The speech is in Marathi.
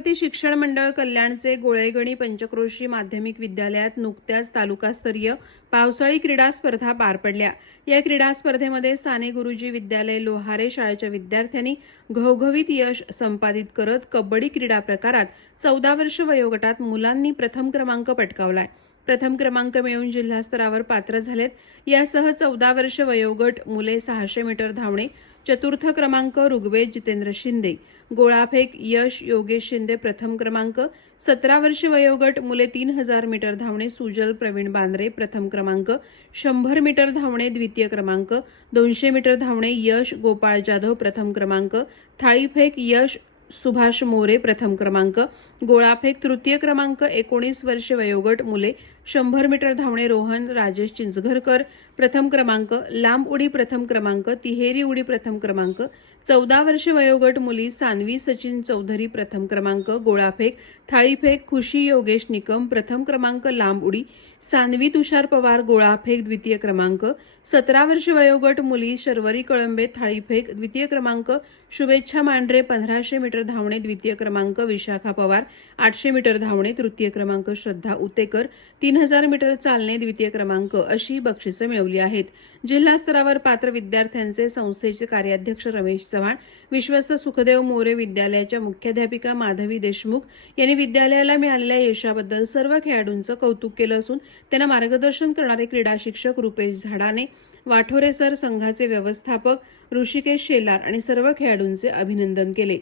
छत्रपती शिक्षण मंडळ कल्याणचे गोळेगणी पंचक्रोशी माध्यमिक विद्यालयात नुकत्याच तालुकास्तरीय पावसाळी क्रीडा स्पर्धा पार पडल्या. या क्रीडा स्पर्धेमध्ये साने गुरुजी विद्यालय लोहारे शाळेच्या विद्यार्थ्यांनी घवघवीत यश संपादित करत कबड्डी क्रीडा प्रकारात चौदा वर्ष वयोगटात मुलांनी प्रथम क्रमांक पटकावलाय. प्रथम क्रमांक मिळवून जिल्हा स्तरावर पात्र झालेत. यासह चौदा वर्ष वयोगट मुले सहाशे मीटर धावणे चतुर्थ क्रमांक ऋग्वेद जितेंद्र शिंदे. गोळाफेक यश योगेश शिंदे प्रथम क्रमांक सतरा वर्ष वयोगट मुले तीन हजार मीटर धावणे सुजल प्रवीण बांद्रे प्रथम क्रमांक शंभर मीटर धावणे द्वितीय क्रमांक दोनशे मीटर धावणे यश गोपाळ जाधव प्रथम क्रमांक थाळीफेक यश सुभाष मोरे प्रथम क्रमांक गोळाफेक तृतीय क्रमांक एकोणीस वर्ष वयोगट मुले शंभर मीटर धावणे रोहन राजेश चिंचघरकर प्रथम क्रमांक लांब उडी प्रथम क्रमांक तिहेरी उडी प्रथम क्रमांक चौदा वर्ष वयोगट मुली सानवी सचिन चौधरी प्रथम क्रमांक गोळाफेक थाळीफेक खुशी योगेश निकम प्रथम क्रमांक लांब उडी सानवी तुषार पवार गोळाफेक द्वितीय क्रमांक सतरा वर्ष वयोगट मुली शर्वरी कळंबे थाळीफेक द्वितीय क्रमांक शुभेच्छा मांढरे पंधराशे मीटर धावणे द्वितीय क्रमांक विशाखा पवार आठशे मीटर धावणे तृतीय क्रमांक श्रद्धा उतेकर तीन हजार मीटर चालणे द्वितीय क्रमांक अशी बक्षिसं मिळवली आहेत. जिल्हा स्तरावर पात्र विद्यार्थ्यांचे संस्थेचे कार्याध्यक्ष रमेश चव्हाण विश्वस्त सुखदेव मोरे विद्यालयाच्या मुख्याध्यापिका माधवी देशमुख यांनी विद्यालयाला मिळालेल्या यशाबद्दल सर्व खेळाडूंचं कौतुक केलं असून त्यांना मार्गदर्शन करणारे क्रीडा शिक्षक रुपेश झाडाने वाठोरे सर संघाचे व्यवस्थापक ऋषिकेश शेलार आणि सर्व खेळाडूंचे अभिनंदन केले.